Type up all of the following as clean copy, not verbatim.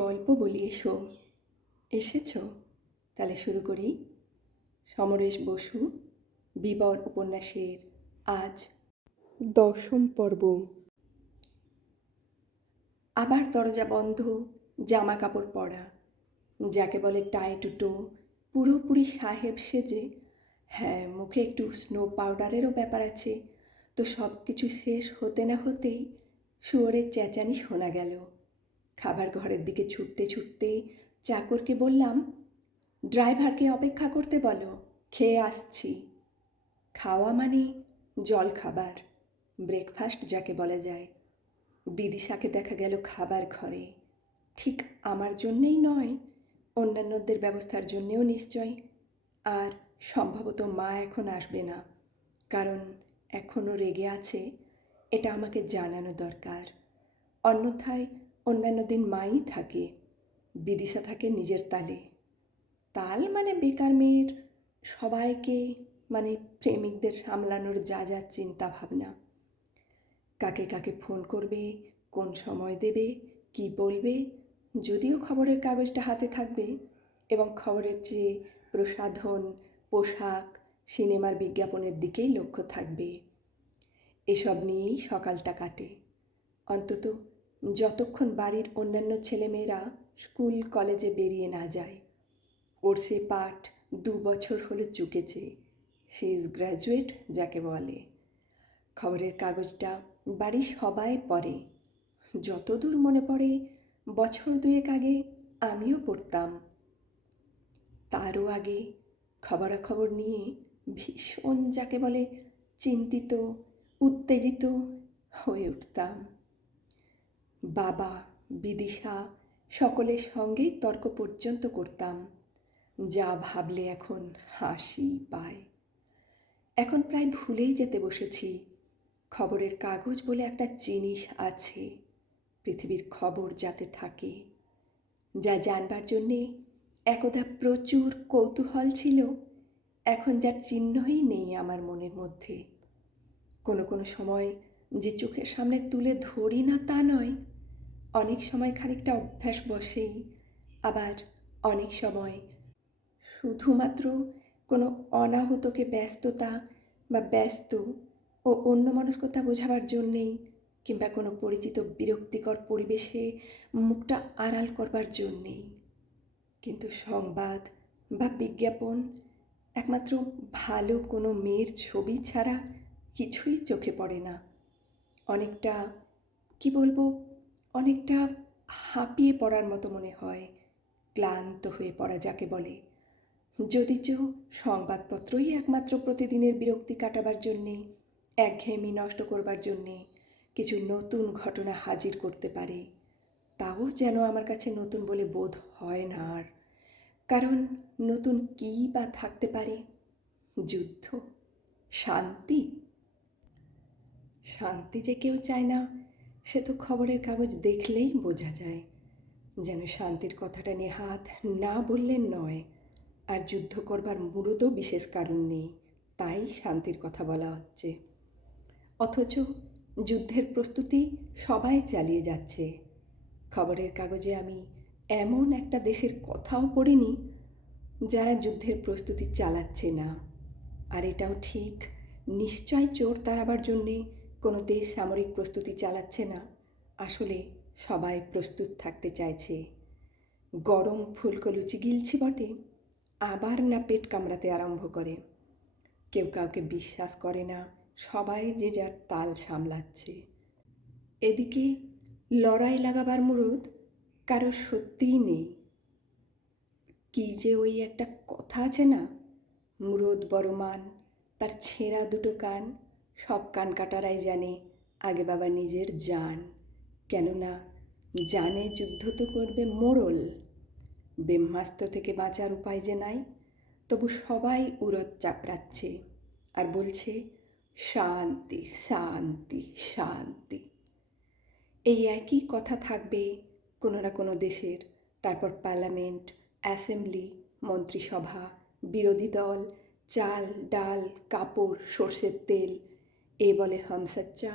গল্প বলি এসো। এসেছো? তাহলে শুরু করি। সমরেশ বসু বিবর উপন্যাসের আজ 10ম পর্ব। আবার দরজা বন্ধ, জামা কাপড় পরা, যাকে বলে টাই টুটো, পুরোপুরি সাহেব সেজে। হ্যাঁ, মুখে একটু স্নো পাউডারেরও ব্যাপার আছে। তো সব কিছু শেষ হতে না হতেই শুয়োরের চেঁচানি শোনা গেল। খাবার ঘরের দিকে ছুটতে ছুটতে চাকরকে বললাম, ড্রাইভারকে অপেক্ষা করতে বলো, খেয়ে আসছি। খাওয়া মানে জল খাবার, ব্রেকফাস্ট যাকে বলা যায়। বিদিশাকে দেখা গেল খাবার ঘরে। ঠিক আমার জন্যেই নয়, অন্যান্যদের ব্যবস্থার জন্যেও নিশ্চয়। আর সম্ভবত মা এখন আসবে না, কারণ এখনও রেগে আছে, এটা আমাকে জানানো দরকার। অন্যথায় অন্যান্য দিন মাই থাকে, বিদিশা থাকে নিজের তালে। তাল মানে বেকার মেয়ের, সবাইকে মানে প্রেমিকদের সামলানোর যা যা চিন্তা ভাবনা। কাকে কাকে ফোন করবে, কোন সময় দেবে, কি বলবে। যদিও খবরের কাগজটা হাতে থাকবে এবং খবরের চেয়ে প্রসাধন, পোশাক, সিনেমার বিজ্ঞাপনের দিকেই লক্ষ্য থাকবে। এসব নিয়েই সকালটা কাটে, অন্তত যতক্ষণ বাড়ির অন্যান্য ছেলেমেয়েরা স্কুল কলেজে বেরিয়ে না যায়। ওর সে পাঠ 2 বছর হলো চুকেছে। শি ইজ গ্র্যাজুয়েট যাকে বলে। খবরের কাগজটা বাড়ির সবাই পড়ে। যতদূর মনে পড়ে বছর 2 আগে আমিও পড়তাম। তারও আগে খবরাখবর নিয়ে ভীষণ যাকে বলে চিন্তিত, উত্তেজিত হয়ে উঠতাম। বাবা, বিদিশা সকলের সঙ্গেই তর্ক পর্যন্ত করতাম, যা ভাবলে এখন হাসি পায়। এখন প্রায় ভুলেই যেতে বসেছি খবরের কাগজ বলে একটা জিনিস আছে, পৃথিবীর খবর যাতে থাকে, যা জানবার জন্যে একদা প্রচুর কৌতূহল ছিল, এখন যার চিহ্নই নেই আমার মনের মধ্যে। কোনো কোনো সময় যে চোখের সামনে তুলে ধরি না তা নয়, অনেক সময় খানিকটা অভ্যাস বসেই, আবার অনেক সময় শুধুমাত্র কোনো অনাহূতকে ব্যস্ততা বা ব্যস্ত ও অন্যমনস্কতা বোঝাবার জন্যেই, কিংবা কোনো পরিচিত বিরক্তিকর পরিবেশে মুখটা আড়াল করবার জন্যেই। কিন্তু সংবাদ বা বিজ্ঞাপন একমাত্র ভালো কোনো মেয়ের ছবি ছাড়া কিছুই চোখে পড়ে না। অনেকটা কি বলবো, অনেকটা হাঁপিয়ে পড়ার মতো মনে হয়, ক্লান্ত হয়ে পড়া যাকে বলে। যদিচ সংবাদপত্রই একমাত্র প্রতিদিনের বিরক্তি কাটাবার জন্যে, একঘেয়েমি নষ্ট করবার জন্যে কিছু নতুন ঘটনা হাজির করতে পারে, তাও যেন আমার কাছে নতুন বলে বোধ হয় না আর। কারণ নতুন কী বা থাকতে পারে? যুদ্ধ, শান্তি। শান্তি যে কেউ চায় না সে তো খবরের কাগজ দেখলেই বোঝা যায়। যেন শান্তির কথাটা নেহাত না বললে নয়, আর যুদ্ধ করবার মূলতও বিশেষ কারণ নেই, তাই শান্তির কথা বলা হচ্ছে। অথচ যুদ্ধের প্রস্তুতি সবাই চালিয়ে যাচ্ছে। খবরের কাগজে আমি এমন একটা দেশের কথাও পড়িনি যারা যুদ্ধের প্রস্তুতি চালাচ্ছে না। আর এটাও ঠিক, নিশ্চয় চোর তাড়াবার জন্যে কোনো দেশ সামরিক প্রস্তুতি চালাচ্ছে না। আসলে সবাই প্রস্তুত থাকতে চাইছে। গরম ফুলকো লুচি গিলছি বটে, আবার না পেট কামড়াতে আরম্ভ করে। কেউ কাউকে বিশ্বাস করে না, সবাই যে যার তাল সামলাচ্ছে। এদিকে লড়াই লাগাবার মুরুদ কারো সত্যিই নেই। কি যে ওই একটা কথা আছে না, মুরদ বড় মান, তার ছেঁড়া 2 কান, সব কান কাটারাই জানে আগে বাবা নিজের জান। কেননা জানে যুদ্ধ তো করবে মোড়ল। ব্রহ্মাস্ত্র থেকে বাঁচার উপায় যে নাই, তবু সবাই উরদ চাপড়াচ্ছে আর বলছে শান্তি শান্তি শান্তি। এই একই কথা থাকবে কোনো না কোনো দেশের। তারপর পার্লামেন্ট, অ্যাসেম্বলি, মন্ত্রিসভা, বিরোধী দল, চাল ডাল কাপড় সর্ষের তেল, এ বলে হাম সচ্চা,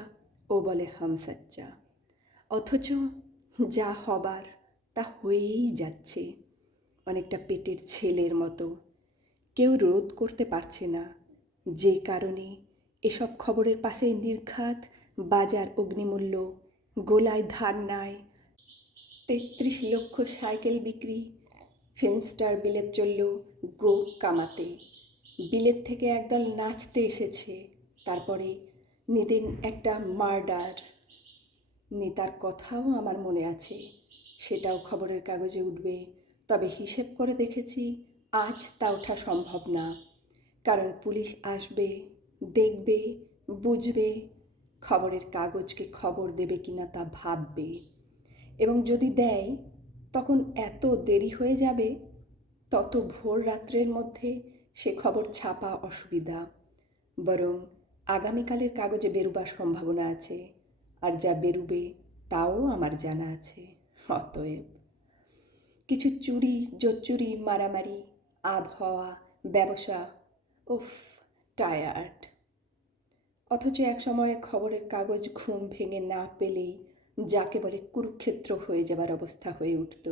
ও বলে হাম সচ্চা। অথচ যা হবার তা হয়েই যাচ্ছে, অনেকটা পেটের ছেলের মতো। কেউ রোধ করতে পারছে না, যে কারণে এসব খবরের পাশে নির্ঘাত বাজার অগ্নিমূল্য, গোলায় ধার নাই, 33 লক্ষ সাইকেল বিক্রি, ফিল্ম স্টার বিলেত চলল গোপ কামাতে। বিলেত থেকে একদল নাচতে এসেছে, তারপরে নিদিন একটা মার্ডার। নেতার কথাও আমার মনে আছে, সেটাও খবরের কাগজে উঠবে। তবে হিসেব করে দেখেছি আজ তা ওঠা সম্ভব না, কারণ পুলিশ আসবে, দেখবে, বুঝবে, খবরের কাগজকে খবর দেবে কিনা তা ভাববে, এবং যদি দেয় তখন এত দেরি হয়ে যাবে, তত ভোর রাত্রের মধ্যে সে খবর ছাপা অসুবিধা। বরং আগামীকালের কাগজে বেরুবার সম্ভাবনা আছে, আর যা বেরুবে তাও আমার জানা আছে। অতএব কিছু চুরি জোচ্চুরি, মারামারি, আবহাওয়া, ব্যবসা, উফ, টায়ার্ড। অথচ এক সময় খবরের কাগজ ঘুম ভেঙে না পেলেই যাকে বলে কুরুক্ষেত্র হয়ে যাবার অবস্থা হয়ে উঠত।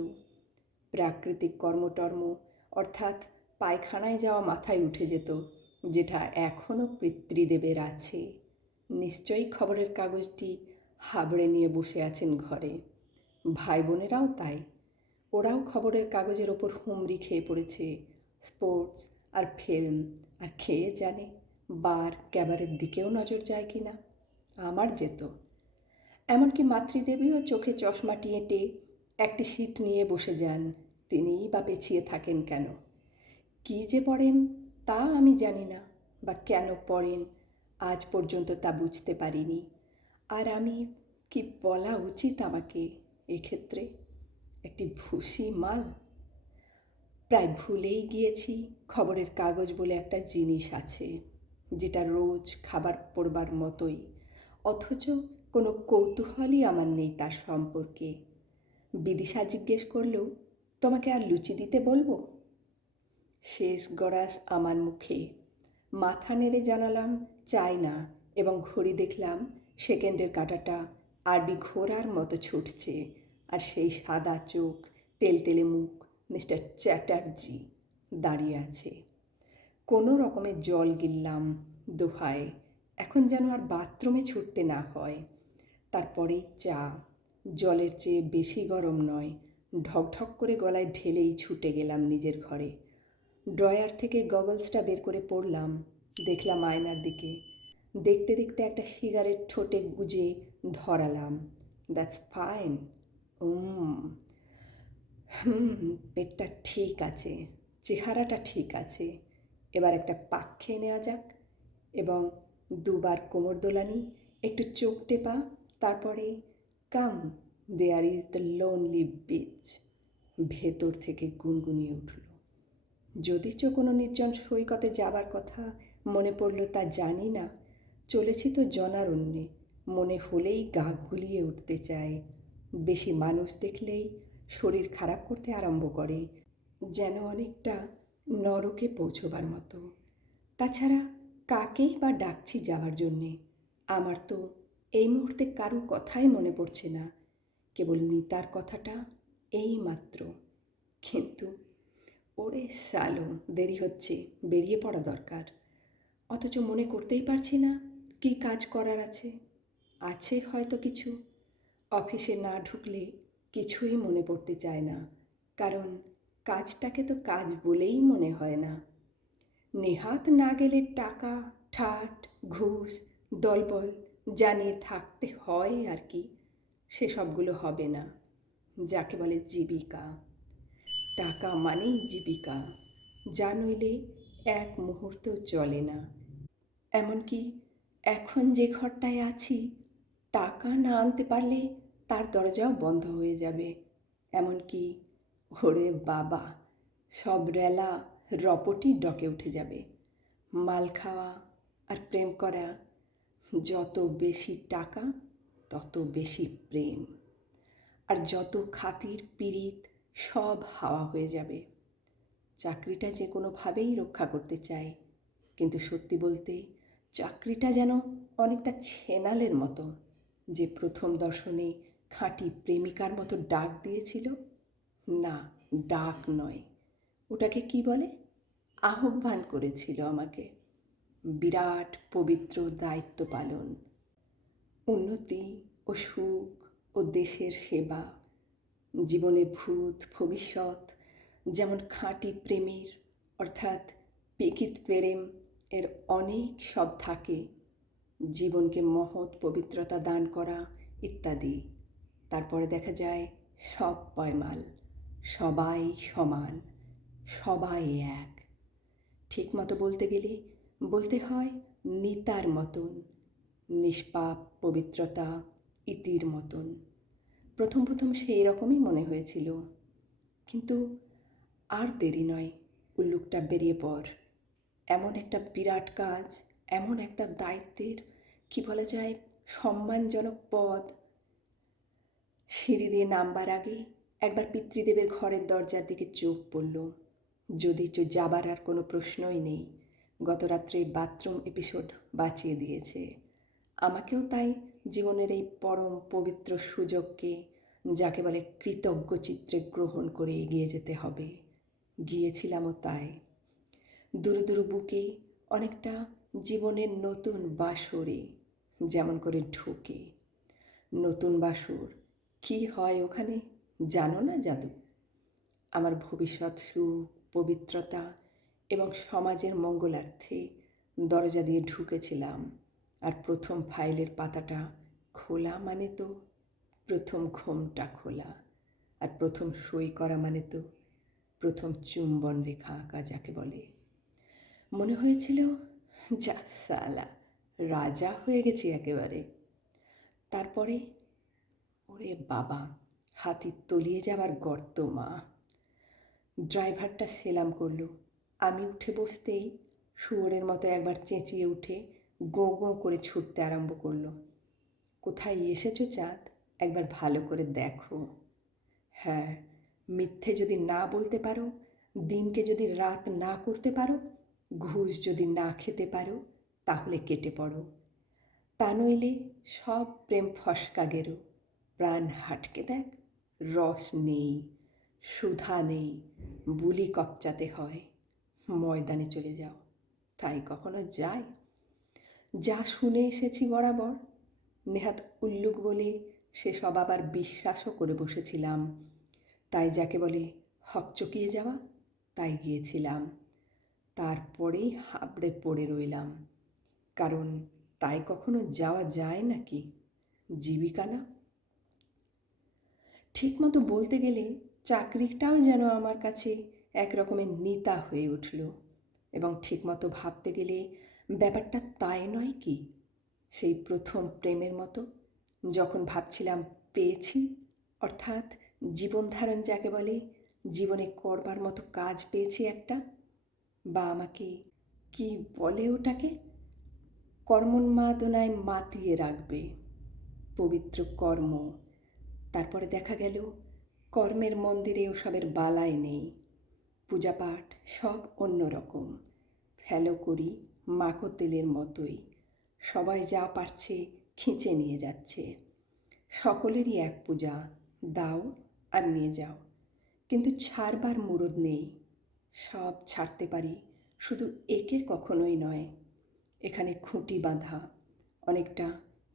প্রাকৃতিক কর্মটর্ম, অর্থাৎ পায়খানায় যাওয়া মাথায় উঠে যেত, যেটা এখনও পিতৃদেবের আছে। নিশ্চয়ই খবরের কাগজটি হাবড়ে নিয়ে বসে আছেন ঘরে। ভাই বোনেরাও তাই, ওরাও খবরের কাগজের ওপর হুমড়ি খেয়ে পড়েছে, স্পোর্টস আর ফিল্ম, আর খেয়ে জানে বার ক্যাবারের দিকেও নজর যায় কি না। আমার যেত। এমনকি মাতৃদেবীও চোখে চশমাটি এঁটে একটি সিট নিয়ে বসে যান, তিনিই বা পেছিয়ে থাকেন কেন? কী যে পড়েন তা আমি জানি না, বা কেন পড়েন আজ পর্যন্ত তা বুঝতে পারিনি। আর আমি কি বলা উচিত আমাকে এক্ষেত্রে? একটি ভুসি মাল। প্রায় ভুলেই গিয়েছি খবরের কাগজ বলে একটা জিনিস আছে, যেটা রোজ খাবার পড়বার মতোই, অথচ কোনো কৌতূহলই আমার নেই তার সম্পর্কে। বিদিশা জিজ্ঞেস করলেও তোমাকে আর লুচি দিতে বলবো? শেষ গড়াস আমার মুখে। মাথা নেড়ে জানালাম চাই না, এবং ঘড়ি দেখলাম সেকেন্ডের কাঁটাটা আরবি ঘোড়ার মতো ছুটছে, আর সেই সাদা চোখ, তেলতেলে মুখ মিস্টার চ্যাটার্জি দাঁড়িয়ে আছে। কোনো রকমে জল গিললাম, দোহায় এখন যেন আর বাথরুমে ছুটতে না হয়। তারপরেই চা, জলের চেয়ে বেশি গরম নয়, ঢকঢক করে গলায় ঢেলেই ছুটে গেলাম নিজের ঘরে। ড্রয়ার থেকে গগলসটা বের করে পড়লাম, দেখলাম আয়নার দিকে। দেখতে দেখতে একটা সিগারেট ঠোঁটে গুজে ধরালাম। That's fine. পেটটা ঠিক আছে, চেহারাটা ঠিক আছে, এবার একটা পাক খেয়ে নেওয়া যাক। এবং দুবার কোমর দোলানি, একটু চোখ টেপা, তারপরে come there is the lonely beach. ভেতর থেকে গুনগুনিয়ে উঠল। যদিচ কোনো নির্জন সৈকতে যাবার কথা মনে পড়ল তা জানি না, চলেছি তো জনারণ্যে, মনে হলেই গা গুলিয়ে উঠতে চায়। বেশি মানুষ দেখলেই শরীর খারাপ করতে আরম্ভ করে, যেন অনেকটা নরকে পৌঁছবার মতো। তাছাড়া কাকেই বা ডাকছি যাওয়ার জন্যে? আমার তো এই মুহূর্তে কারো কথাই মনে পড়ছে না, কেবল নিতার কথাটা এই মাত্র। কিন্তু ওরে সালো, দেরি হচ্ছে, বেরিয়ে পড়া দরকার। অথচ মনে করতেই পারছি না কী কাজ করার আছে। আছে হয়তো কিছু, অফিসে না ঢুকলে কিছুই মনে পড়তে চায় না, কারণ কাজটাকে তো কাজ বলেই মনে হয় না। নেহাত না গেলে টাকা, ঠাট, ঘুষ, দলবল জানিয়ে থাকতে হয় আর কি, সেসবগুলো হবে না। যাকে বলে জীবিকা, টাকা মানেই জীবিকা, যা নইলে এক মুহূর্ত চলে না। এমনকি এখন যে ঘরটায় আছি, টাকা না আনতে পারলে তার দরজাও বন্ধ হয়ে যাবে। এমনকি ওরে বাবা, সব রেলা রপটি ডকে উঠে যাবে। মাল খাওয়া আর প্রেম করা, যত বেশি টাকা তত বেশি প্রেম, আর যত খাতির পিরিত সব হাওয়া হয়ে যাবে। চাকরিটা যে কোনোভাবেই রক্ষা করতে চাই, কিন্তু সত্যি বলতে চাকরিটা যেন অনেকটা ছেনালের মতো, যে প্রথম দর্শনে খাঁটি প্রেমিকার মতো ডাক দিয়েছিল। না, ডাক নয়, ওটাকে কি বলে, আহ্বান করেছিল আমাকে। বিরাট পবিত্র দায়িত্ব পালন, উন্নতি ও সুখ ও দেশের সেবা, জীবনের ভূত ভবিষ্যৎ যেমন খাঁটি প্রেমের অর্থাৎ পেকিত প্রেম এর অনেক সব থাকে, জীবনকে মহৎ পবিত্রতা দান করা ইত্যাদি। তারপরে দেখা যায় সব পয়মাল, সবাই সমান, সবাই এক। ঠিকমতো বলতে গেলে বলতে হয় নিতার মতন, নিষ্পাপ পবিত্রতা ইতির মতন। প্রথম প্রথম সেই রকমই মনে হয়েছিল, কিন্তু আর দেরি নয়, উল্লুকটা বেরিয়ে পড়। এমন একটা বিরাট কাজ, এমন একটা দায়িত্বের কি বলা যায় সম্মানজনক পদ। সিঁড়ি দিয়ে নামবার আগে একবার পিতৃদেবের ঘরের দরজার দিকে চোখ পড়ল, যদিচ যাবার আর কোনো প্রশ্নই নেই। গত রাত্রে বাথরুম এপিসোড বাঁচিয়ে দিয়েছে আমাকেও, তাই জীবনের এই পরম পবিত্র সুযোগকে যাকে বলে কৃতজ্ঞ চিত্রে গ্রহণ করে এগিয়ে যেতে হবে। গিয়েছিলামও তাই। দুরু দুরু বুকে অনেকটা জীবনের নতুন বাসরে যেমন করে ঢোকে। নতুন বাসর কি হয় ওখানে জানো না জাদু? আমার ভবিষ্যৎ সুখ পবিত্রতা এবং সমাজের মঙ্গলার্থে দরজা দিয়ে ঢুকেছিলাম, আর প্রথম ফাইলের পাতাটা খোলা মানে তো প্রথম ঘোমটা খোলা, আর প্রথম সই করা মানে তো প্রথম চুম্বন রেখা আঁকা যাকে বলে। মনে হয়েছিল যা সালা, রাজা হয়ে গেছি একেবারে। তারপরে ওরে বাবা, হাতির তলিয়ে যাবার গর্ত মা। ড্রাইভারটা সেলাম করলো, আমি উঠে বসতেই শুয়োরের মতো একবার চেঁচিয়ে উঠে গোঁ গোঁ করে ছুটতে আরম্ভ করলো। কোথায় এসেছো চাঁদ, একবার ভালো করে দেখো। হ্যাঁ, মিথ্যে যদি না বলতে পারো, দিনকে যদি রাত না করতে পারো, ঘুষ যদি না খেতে পারো, তাহলে কেটে পড়ো। তা নইলে সব প্রেম ফসকা গেরো। প্রাণ হাটকে দেখ, রস নেই, সুধা নেই, বুলি কপচাতে হয়। ময়দানে চলে যাও। তাই কখনো যায়? যা শুনে এসেছি বরাবর, নেহাত উল্লুক বলে সেসব আবার বিশ্বাসও করে বসেছিলাম। তাই যাকে বলে হকচকিয়ে যাওয়া, তাই গিয়েছিলাম। তারপরেই হাবড়ে পড়ে রইলাম, কারণ তাই কখনো যাওয়া যায় নাকি? জীবিকা না। ঠিকমতো বলতে গেলে চাকরিটাও যেন আমার কাছে এক রকমের নিতা হয়ে উঠল, এবং ঠিকমতো ভাবতে গেলে ব্যাপারটা তাই নয় কি? সেই প্রথম প্রেমের মতো, যখন ভাবছিলাম পেয়েছি, অর্থাৎ জীবনধারণ যাকে বলে, জীবনে করবার মতো কাজ পেয়েছি একটা, বা আমাকে কি বলে ওটাকে, কর্মোন্মাদনায় মাতিয়ে রাখবে, পবিত্র কর্ম। তারপরে দেখা গেল কর্মের মন্দিরে ওসবের বালাই নেই, পূজাপাঠ সব অন্যরকম, ফেলো করি মাখো তেলের মতোই, সবাই যা পারছে খিঁচে নিয়ে যাচ্ছে। সকলেরই এক পূজা, দাও আর নিয়ে যাও, কিন্তু ছাড়বার মুরদ নেই। সব ছাড়তে পারি, শুধু একে কখনোই নয়। এখানে খুঁটি বাঁধা, অনেকটা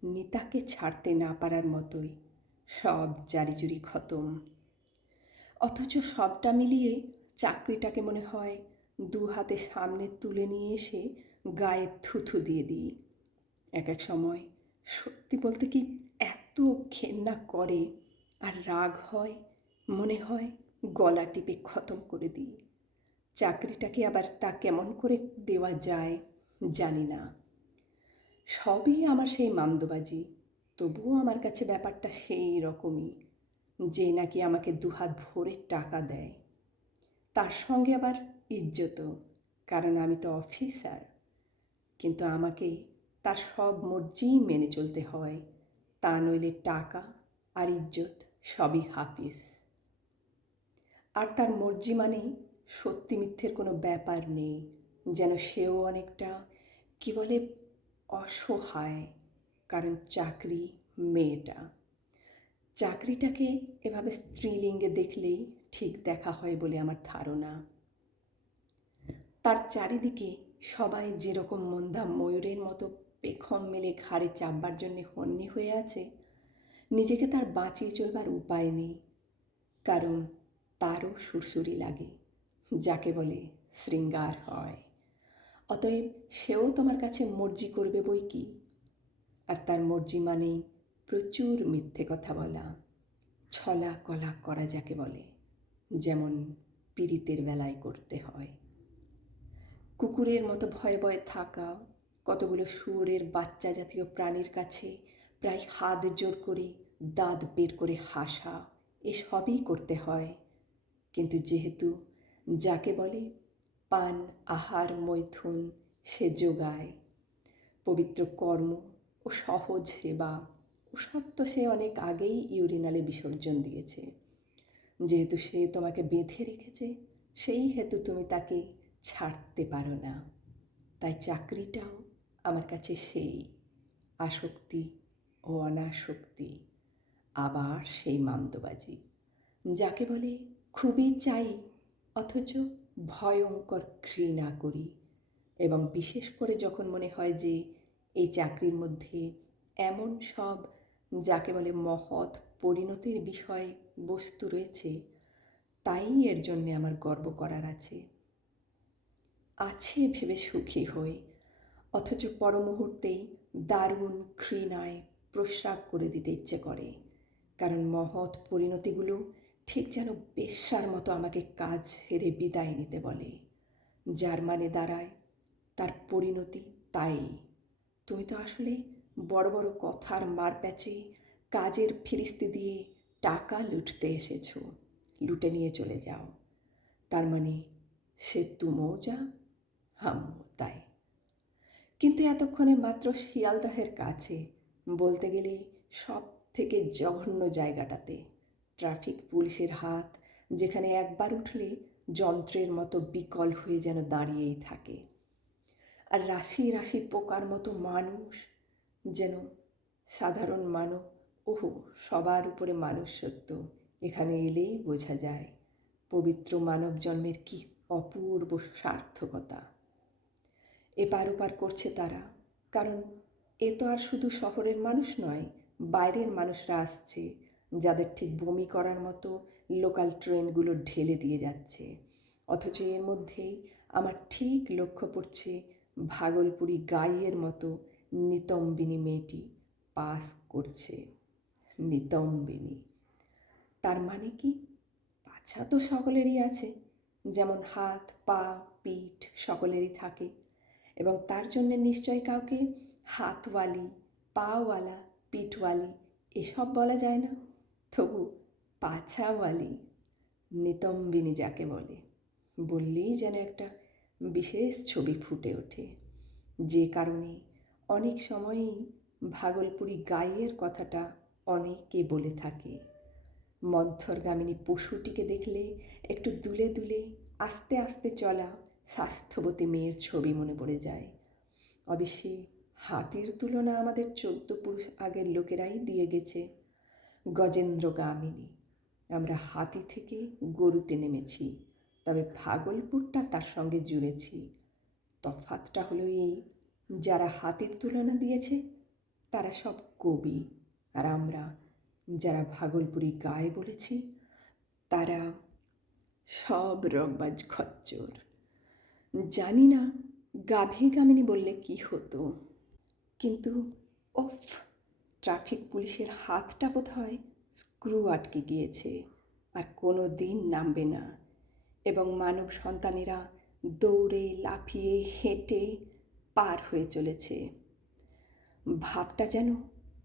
নিতাকে ছাড়তে না পারার মতোই, সব জারিজুরি খতম। অথচ সবটা মিলিয়ে চাকরিটাকে মনে হয় দু হাতে সামনে তুলে নিয়ে এসে গায়ে থুথু দিয়ে দিই। এক এক সময় সত্যি বলতে কি এত ঘেন্না করে আর রাগ হয়, মনে হয় গলা টিপে খতম করে দিই। চাকরিটাকে আবার তা কেমন করে দেওয়া যায় জানি না। সবই আমার সেই মামদোবাজি, তবুও আমার কাছে ব্যাপারটা সেই রকমই, যে নাকি আমাকে দুহাত ভরে টাকা দেয়, তার সঙ্গে আবার ইজ্জতও, কারণ আমি তো অফিসার। কিন্তু আমাকে তার সব মর্জিই মেনে চলতে হয়, তা নইলে টাকা আর ইজ্জত সবই হাফিস। আর তার মর্জি মানেই সত্যি মিথ্যের কোনো ব্যাপার নেই, যেন সেও অনেকটা কি বলে অসহায়, কারণ চাকরি মেয়েটা। চাকরিটাকে এভাবে স্ত্রীলিঙ্গে দেখলেই ঠিক দেখা হয় বলে আমার ধারণা। তার চারিদিকে সবাই যেরকম মন্দা ময়ূরের মতো পেখম মেলে ঘাড়ে চাপবার জন্যে হন্যে হয়ে আছে, নিজেকে তার বাঁচিয়ে চলবার উপায় নেই, কারণ তারও সুরসুরি লাগে, যাকে বলে শৃঙ্গার হয়। অতএব সেও তোমার কাছে মর্জি করবে বই কি। আর তার মর্জি মানেই প্রচুর মিথ্যে কথা বলা, ছলা কলা করা যাকে বলে, যেমন পীড়িতের বেলায় করতে হয়। কুকুরের মতো ভয়ে ভয়ে থাকা, কতগুলো শুয়োরের বাচ্চা জাতীয় প্রাণীর কাছে প্রায় হাত জোর করে দাঁত বের করে হাসা, এসবই করতে হয়। কিন্তু যেহেতু যাকে বলে পান আহার মৈথুন সে যোগায়, পবিত্র কর্ম ও সহজ সেবা ওসব তো সে অনেক আগেই ইউরিনালে বিসর্জন দিয়েছে। যেহেতু সে তোমাকে বেঁধে রেখেছে, সেই হেতু তুমি তাকে ছাড়তে পারো না। তাই চাকরিটাও আমার কাছে সেই আসক্তি ও অনাসক্তি, আবার সেই মামদোবাজি, যাকে বলে খুবই চাই অথচ ভয়ঙ্কর ঘৃণা করি। এবং বিশেষ করে যখন মনে হয় যে এই চাকরির মধ্যে এমন সব যাকে বলে মহৎ পরিণতির বিষয় বস্তু রয়েছে, তাই এর জন্যে আমার গর্ব করার আছে ভেবে সুখী হই, অথচ পর মুহূর্তেই দারুণ ঘৃণায় প্রস্রাব করে দিতে ইচ্ছে করে, কারণ মহৎ পরিণতিগুলো ঠিক যেন বেশ্যার মতো আমাকে কাজ হেরে বিদায় নিতে বলে, যার মানে দাঁড়ায় তার পরিণতি তাই। তুমি তো আসলে বড় বড় কথার মারপ্যাচে কাজের ফিরিস্তি দিয়ে টাকা লুটতে এসেছো, লুটে নিয়ে চলে যাও। তার মানে সে তুমিও যা, আমিও তাই। কিন্তু এতক্ষণে মাত্র শিয়ালদহের কাছে, বলতে গেলে সব থেকে জঘন্য জায়গাটাতে, ট্রাফিক পুলিশের হাত যেখানে একবার উঠলে যন্ত্রের মতো বিকল হয়ে যেন দাঁড়িয়েই থাকে, আর রাশি রাশি পোকার মতো মানুষ যেন সাধারণ মানব। ওহো, সবার উপরে মানুষ সত্য, এখানে এলেই বোঝা যায় পবিত্র মানব জন্মের কি অপূর্ব সার্থকতা। এপার ওপার করছে তারা, কারণ এ তো আর শুধু শহরের মানুষ নয়, বাইরের মানুষরা আসছে, যাদের ঠিক বমি করার মতো লোকাল ট্রেনগুলো ঢেলে দিয়ে যাচ্ছে। অথচ এর মধ্যেই আমার ঠিক লক্ষ্য পড়ছে ভাগলপুরি গাইয়ের মতো নিতম্বিনী মেয়েটি পাস করছে। নিতম্বিনী, তার মানে কি? পাছা তো সকলেরই আছে, যেমন হাত পা পিঠ সকলেরই থাকে, এবং তার জন্যে নিশ্চয় কাউকে হাতওয়ালি পাওয়ালা পিঠওয়ালি এসব বলা যায় না। তবু পাছাওয়ালি নিতম্বিনী যাকে বলে, বললেই যেন একটা বিশেষ ছবি ফুটে ওঠে, যে কারণে অনেক সময়ই ভাগলপুরি গাইয়ের কথাটা অনেকে বলে থাকে। মন্থরগামিনী পশুটিকে দেখলে একটু দুলে দুলে আস্তে আস্তে চলা স্বাস্থ্যবতী মেয়ের ছবি মনে পড়ে যায়। অবশ্যই হাতির তুলনা আমাদের 14 পুরুষ আগের লোকেরাই দিয়ে গেছে। গজেন্দ্রগামিনী, আমরা হাতি থেকে গরুতে নেমেছি, তবে ভাগলপুরটা তার সঙ্গে জুড়েছি। তফাৎটা হলো এই, যারা হাতির তুলনা দিয়েছে তারা সব কবি, আর আমরা যারা ভাগলপুরি গায়ে বলেছি তারা সব রগবাজ খচ্চর। জানি না গাভী গামিনী বললে কি হতো, কিন্তু ওফ, ট্রাফিক পুলিশের হাতটা বোধহয় স্ক্রু আটকে গিয়েছে, আর কোনো দিন নামবে না। এবং মানব সন্তানেরা দৌড়ে লাফিয়ে হেঁটে পার হয়ে চলেছে। ভাবটা যেন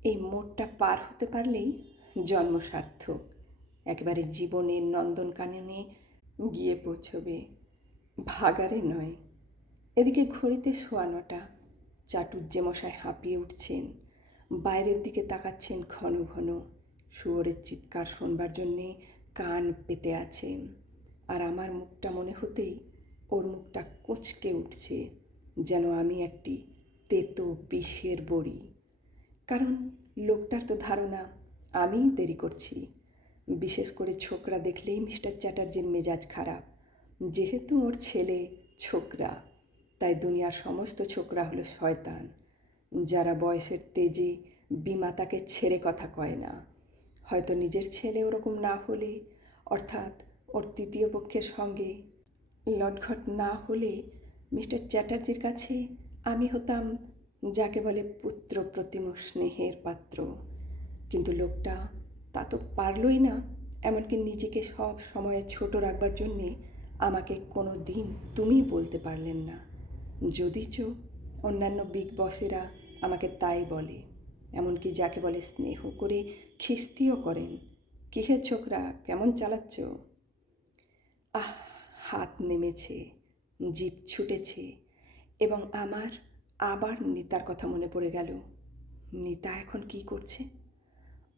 এই মোড়টা পার হতে পারলেই জন্ম সার্থক, একেবারে জীবনের নন্দনকাননে গিয়ে পৌঁছবে, ভাগারে নয়। এদিকে ঘড়িতে 9:15, চাটুজ্জেমশায় হাঁপিয়ে উঠছেন, বাইরের দিকে তাকাচ্ছেন ঘন ঘন, শুয়োরের চিৎকার শোনবার জন্যে কান পেতে আছেন। আর আমার মুখটা মনে হতেই ওর মুখটা কুঁচকে উঠছে, যেন আমি একটি তেতো বিষের বড়ি। কারণ লোকটার তো ধারণা আমিই দেরি করছি, বিশেষ করে ছোকরা দেখলেই মিস্টার চ্যাটার্জির মেজাজ খারাপ। যেহেতু ওর ছেলে ছোকরা, তাই দুনিয়ার সমস্ত ছোকরা হলো শয়তান, যারা বয়সের তেজে বিমাতাকে ছেড়ে কথা কয় না। হয়তো নিজের ছেলে ওরকম না হলে, অর্থাৎ ওর তৃতীয় পক্ষের সঙ্গে লটঘট না হলে, মিস্টার চ্যাটার্জির কাছে আমি হতাম যাকে বলে পুত্র প্রতিম স্নেহের পাত্র। কিন্তু লোকটা তা তো পারলই না, এমনকি নিজেকে সব সময় ছোট রাখবার জন্যে আমাকে কোনো দিন তুমি বলতে পারলেন না। যদিচ অন্যান্য বিগ বসেরা আমাকে তাই বলে, এমনকি যাকে বলে স্নেহ করে খিস্তিও করেন, কিসের ছোকরা, কেমন চালাচ্ছ। আহ, হাত নেমেছে, জিভ ছুটেছে, এবং আমার আবার নিতার কথা মনে পড়ে গেল। নিতা এখন কি করছে,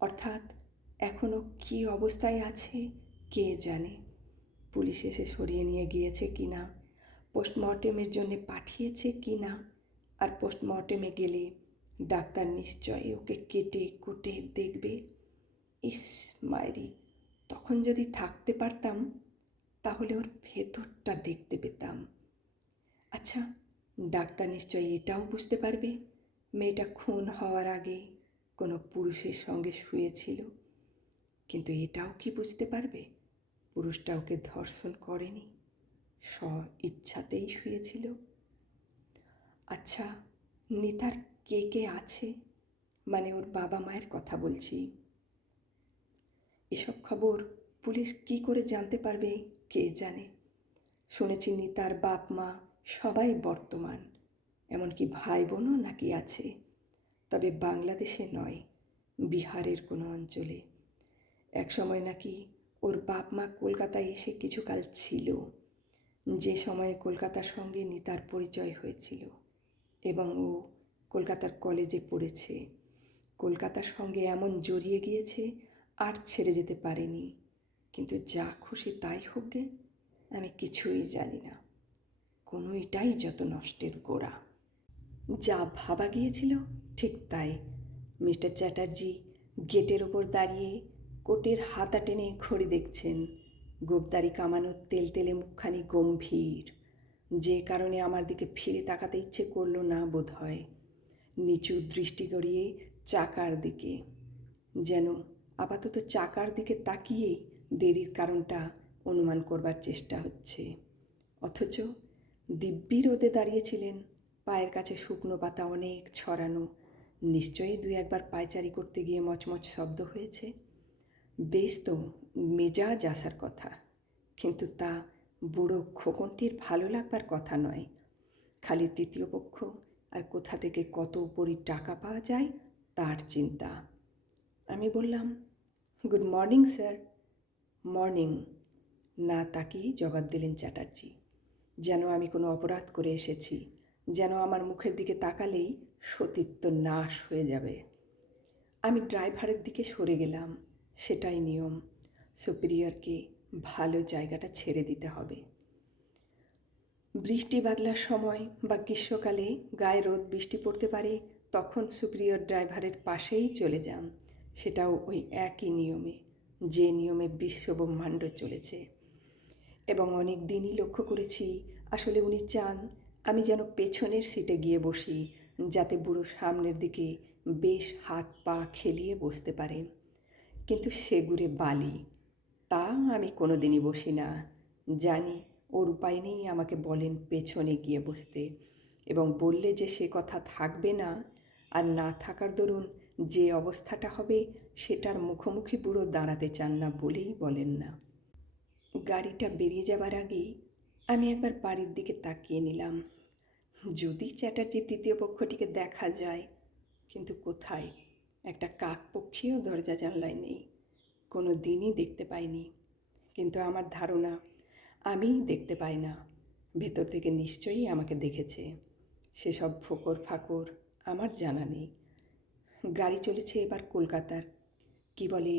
অর্থাৎ এখনও কী অবস্থায় আছে কে জানে। পুলিশ এসে সরিয়ে নিয়ে গিয়েছে কি না, পোস্টমর্টেমের জন্য পাঠিয়েছে কি না, আর পোস্টমর্টেমে গেলে ডাক্তার নিশ্চয়ই ওকে কেটে কুটে দেখবে। ইস মায়েরি, তখন যদি থাকতে পারতাম তাহলে ওর ভেতরটা দেখতে পেতাম। আচ্ছা, ডাক্তার নিশ্চয়ই এটাও বুঝতে পারবে মেয়েটা খুন হওয়ার আগে কোনো পুরুষের সঙ্গে শুয়েছিল, কিন্তু এটাও কি বুঝতে পারবে পুরুষটা ওকে ধর্ষণ করেনি, স্ব ইচ্ছাতেই শুয়েছিল। আচ্ছা, নিতার কে কে আছে, মানে ওর বাবা মায়ের কথা বলছি, এসব খবর পুলিশ কি করে জানতে পারবে কে জানে। শুনেছি নিতার বাপ মা সবাই বর্তমান, এমনকি ভাই বোনও নাকি আছে, তবে বাংলাদেশে নয়, বিহারের কোনো অঞ্চলে। একসময় নাকি ওর বাপ মা কলকাতায় এসে কিছুকাল ছিল, যে সময়ে কলকাতার সঙ্গে নিতার পরিচয় হয়েছিল, এবং ও কলকাতার কলেজে পড়েছে। কলকাতার সঙ্গে এমন জড়িয়ে গিয়েছে আর ছেড়ে যেতে পারেনি। কিন্তু যা খুশি তাই হোক গে, আমি কিছুই জানি না। কোনোটাই যত নষ্টের গোড়া। যা ভাবা গিয়েছিল ঠিক তাই। মিস্টার চ্যাটার্জি গেটের ওপর দাঁড়িয়ে কোটের হাতা টেনে ঘড়ি দেখছেন। গোবদারি কামানো তেলতেলে মুখখানি গম্ভীর, যে কারণে আমার দিকে ফিরে তাকাতে ইচ্ছে করলো না বোধ হয়। নিচু দৃষ্টি গড়িয়ে চাকার দিকে, যেন আপাতত চাকার দিকে তাকিয়েই দেরির কারণটা অনুমান করবার চেষ্টা হচ্ছে। অথচ দিব্যি রোদে দাঁড়িয়েছিলেন, পায়ের কাছে শুকনো পাতা অনেক ছড়ানো। নিশ্চয়ই দুই একবার পায়চারি করতে গিয়ে মচমচ শব্দ হয়েছে। বেশ তো মেজাজ আসার কথা, কিন্তু তা বুড়ো খোকনটির ভালো লাগবার কথা নয়। খালি তৃতীয় পক্ষ আর কোথা থেকে কত উপরই টাকা পাওয়া যায় তার চিন্তা। আমি বললাম, গুড মর্নিং স্যার। মর্নিং না তাকিয়ে জবাব দিলেন চ্যাটার্জি, যেন আমি কোনো অপরাধ করে এসেছি, যেন আমার মুখের দিকে তাকালেই সতীত্ব নাশ হয়ে যাবে। আমি ড্রাইভারের দিকে সরে গেলাম, সেটাই নিয়ম। সুপিরিয়রকে ভালো জায়গাটা ছেড়ে দিতে হবে। বৃষ্টি বাদলার সময় বা গ্রীষ্মকালে গায়ে রোদ বৃষ্টি পড়তে পারে, তখন সুপিরিয়র ড্রাইভারের পাশেই চলে যান। সেটাও ওই একই নিয়মে, যে নিয়মে বিশ্বব্রহ্মাণ্ড চলেছে। এবং অনেক দিনই লক্ষ্য করেছি, আসলে উনি চান আমি যেন পেছনের সিটে গিয়ে বসি, যাতে বুড়ো সামনের দিকে বেশ হাত পা খেলিয়ে বসতে পারেন। কিন্তু সেগুড়ে বালি, তা আমি কোনো দিনই বসি না। জানি ওর উপায় নেই আমাকে বলেন পেছনে গিয়ে বসতে, এবং বললে যে সে কথা থাকবে না, আর না থাকার দরুন যে অবস্থাটা হবে সেটার মুখোমুখি বুড়ো দাঁড়াতে চান না বলেই বলেন না। গাড়িটা বেরিয়ে যাবার আগেই আমি একবার বাড়ির দিকে তাকিয়ে নিলাম, যদি চ্যাটার্জি তৃতীয় পক্ষটিকে দেখা যায়। কিন্তু কোথায়, একটা কাকপক্ষীও দরজা জানলায় নেই, কোনো দিনই দেখতে পাইনি। কিন্তু আমার ধারণা আমিই দেখতে পাই না, ভেতর থেকে নিশ্চয়ই আমাকে দেখেছে। সেসব ফোকর ফাকর আমার জানা নেই। গাড়ি চলেছে এবার কলকাতার, কি বলে,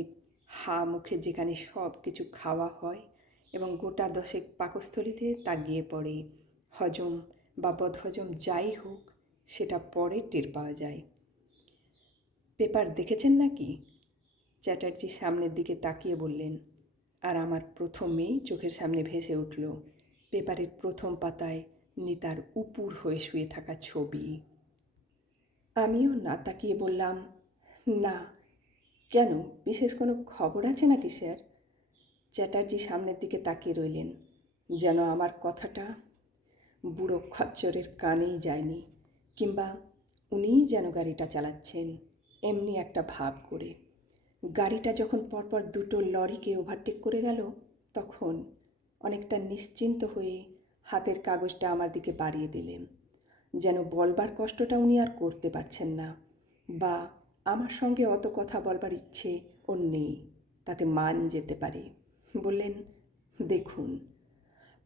হা মুখে যেখানে সব কিছু খাওয়া হয় এবং গোটা দশেক পাকস্থলীতে তা গিয়ে পড়ে। হজম বা বদহজম যাই হোক, সেটা পরে টের পাওয়া যায়। পেপার দেখেছেন নাকি? চ্যাটার্জি সামনের দিকে তাকিয়ে বললেন, আর আমার প্রথমেই চোখের সামনে ভেসে উঠল পেপারের প্রথম পাতায় নিতার উপুর হয়ে শুয়ে থাকা ছবি। আমিও না তাকিয়ে বললাম, না। কেন, বিশেষ কোনো খবর আছে নাকি স্যার? চ্যাটার্জি সামনের দিকে তাকিয়ে রইলেন, যেন আমার কথাটা বুড়ো খচ্চরের কানেই যায়নি, কিংবা উনিই যেন গাড়িটা চালাচ্ছেন এমনি একটা ভাব করে। গাড়িটা যখন পরপর দুটো লরিকে ওভারটেক করে গেল, তখন অনেকটা নিশ্চিন্ত হয়ে হাতের কাগজটা আমার দিকে বাড়িয়ে দিলেন, যেন বলবার কষ্টটা উনি আর করতে পারছেন না, বা আমার সঙ্গে অত কথা বলবার ইচ্ছে ওর নেই, তাতে মান যেতে পারে। বললেন, দেখুন।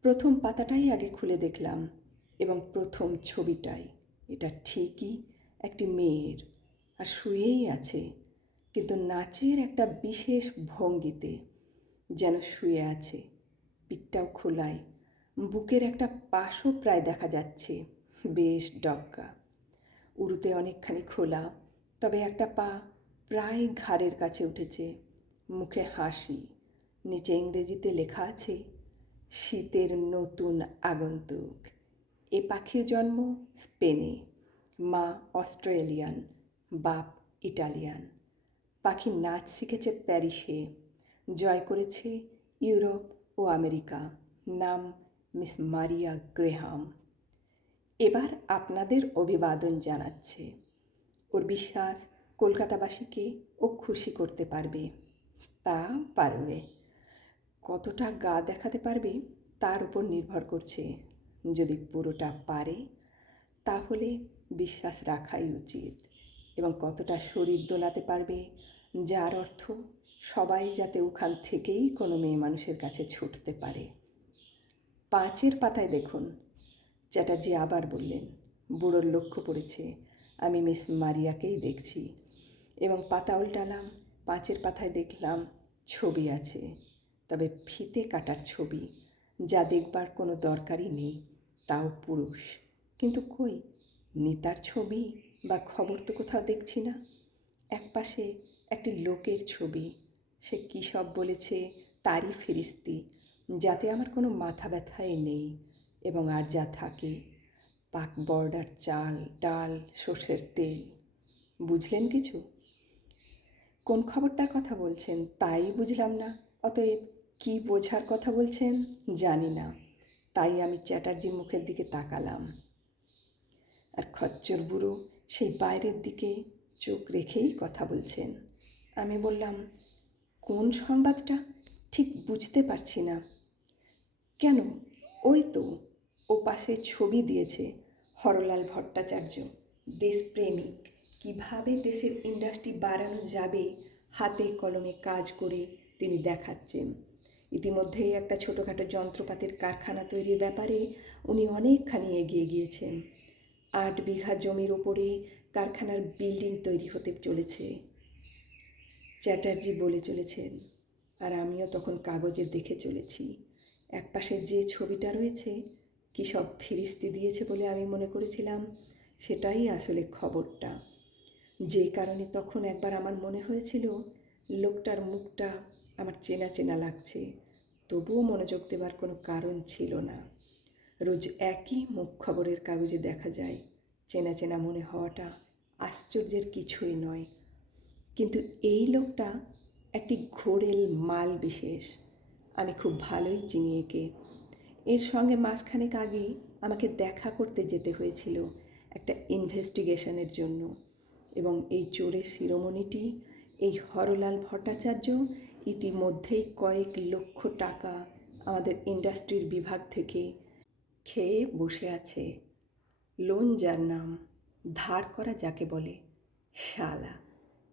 প্রথম পাতাটাই আগে খুলে দেখলাম, এবং প্রথম ছবিটাই। এটা ঠিকই একটি মেয়ের, আর শুয়েই আছে, কিন্তু নাচের একটা বিশেষ ভঙ্গিতে, যেন শুয়ে আছে, পিঠটাও খোলায়, বুকের একটা পাশও প্রায় দেখা যাচ্ছে, বেশ ডগা, উরুতে অনেকখানি খোলা, তবে একটা পা প্রায় ঘাড়ের কাছে উঠেছে, মুখে হাসি, নিচে ইংরেজিতে লেখা আছে, শীতের নতুন আগন্তুক। এ পাখির জন্ম স্পেনে, মা অস্ট্রেলিয়ান, বাপ ইটালিয়ান। পাখি নাচ শিখেছে প্যারিসে, জয় করেছে ইউরোপ ও আমেরিকা। নাম মিস মারিয়া গ্রেহাম। এবার আপনাদের অভিবাদন জানাচ্ছে। ওর বিশ্বাস কলকাতাবাসীকে ও খুশি করতে পারবে। তা পারবে। কতটা গা দেখাতে পারবে তার উপর নির্ভর করছে। যদি পুরোটা পারে তাহলে বিশ্বাস রাখাই উচিত, এবং কতটা শরীর দোলাতে পারবে, যার অর্থ সবাই যাতে ওখান থেকেই কোনো মেয়ে মানুষের কাছে ছুটতে পারে। 5 পাতায় দেখুন। চ্যাটার্জি আবার বললেন। বুড়োর লক্ষ্য পড়েছে আমি মিস মারিয়াকেই দেখছি, এবং পাতা উল্টালাম। 5 পাতায় দেখলাম ছবি আছে, তবে ফিতে কাটার ছবি, যা দেখবার কোনো দরকারই নেই, তাও পুরুষ। কিন্তু কই, নিতার ছবি বা খবর তো কোথাও দেখছি না। একপাশে একটি লোকের ছবি, সে কী সব বলেছে তারই ফিরিস্তি, যাতে আমার কোনো মাথা ব্যথাই নেই, এবং আর যা থাকে পাক বর্ডার চাল, ডাল, সর্ষের তেল। বুঝলেন কিছু? কোন খবরটার কথা বলছেন তাই বুঝলাম না, অতএব কী বোঝার কথা বলছেন জানি না। তাই আমি চ্যাটার্জির মুখের দিকে তাকালাম, আর খচ্চর বুড়ো সেই বাইরের দিকে চোখ রেখেই কথা বলছেন। আমি বললাম, কোন সংবাদটা ঠিক বুঝতে পারছি না। কেন, ওই তো ও পাশে ছবি দিয়েছে, হরলাল ভট্টাচার্য, দেশপ্রেমিক, কিভাবে দেশের ইন্ডাস্ট্রি বাড়ানো যাবে হাতে কলমে কাজ করে তিনি দেখাচ্ছেন। ইতিমধ্যেই একটা ছোটোখাটো যন্ত্রপাতির কারখানা তৈরির ব্যাপারে উনি অনেকখানি এগিয়ে গিয়েছেন। 8 বিঘা জমির ওপরে কারখানার বিল্ডিং তৈরি হতে চলেছে, চ্যাটার্জি বলে চলেছেন, আর আমিও তখন কাগজে দেখে চলেছি। একপাশে যে ছবিটা রয়েছে, কী সব ফিরিস্তি দিয়েছে বলে আমি মনে করেছিলাম, সেটাই আসলে খবরটা। যে কারণে তখন একবার আমার মনে হয়েছিল লোকটার মুখটা আমার চেনা চেনা লাগছে, তবুও মনোযোগ দেবার কোনো কারণ ছিল না। রোজ একই মুখ খবরের কাগজে দেখা যায়, চেনা চেনা মনে হওয়াটা আশ্চর্যের কিছুই নয়। কিন্তু এই লোকটা একটি ঘোরেল মাল বিশেষ। আমি খুব ভালোই চিনি একে। এর সঙ্গে মাসখানেক আগে আমাকে দেখা করতে যেতে হয়েছিল একটা ইনভেস্টিগেশনের জন্য, এবং এই চোরের শিরোমণিটি, এই হরলাল ভট্টাচার্য, ইতিমধ্যেই কয়েক লক্ষ টাকা আমাদের ইন্ডাস্ট্রির বিভাগ থেকে খেয়ে বসে আছে। লোন যার নাম, ধার করা যাকে বলে, শালা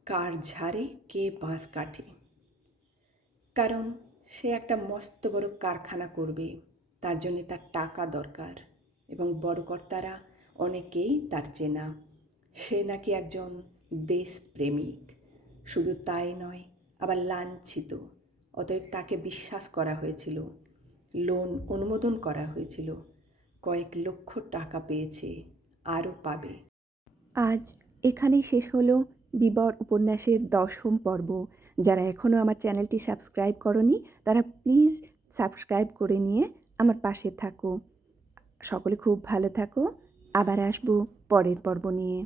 কার ঝাড়ে কে বাঁশ কাটে। কারণ সে একটা মস্ত বড় কারখানা করবে, তার জন্যে তার টাকা দরকার, এবং বড় কর্তারা অনেকেই তার চেনা। সে নাকি একজন দেশপ্রেমিক। শুধু তাই নয়, আবার লাঞ্ছিত। অতএব তাকে বিশ্বাস করা হয়েছিল, লোন অনুমোদন করা হয়েছিল, কয়েক লক্ষ টাকা পেয়েছে, আরও পাবে। আজ এখানেই শেষ হলো বিবর উপন্যাসের 10ম পর্ব, যারা এখনও আমার চ্যানেলটি সাবস্ক্রাইব করনি তারা প্লিজ সাবস্ক্রাইব করে নিয়ে আমার পাশে থাকো। সকলে খুব ভালো থাকো। আবার আসবো পরের পর্ব নিয়ে।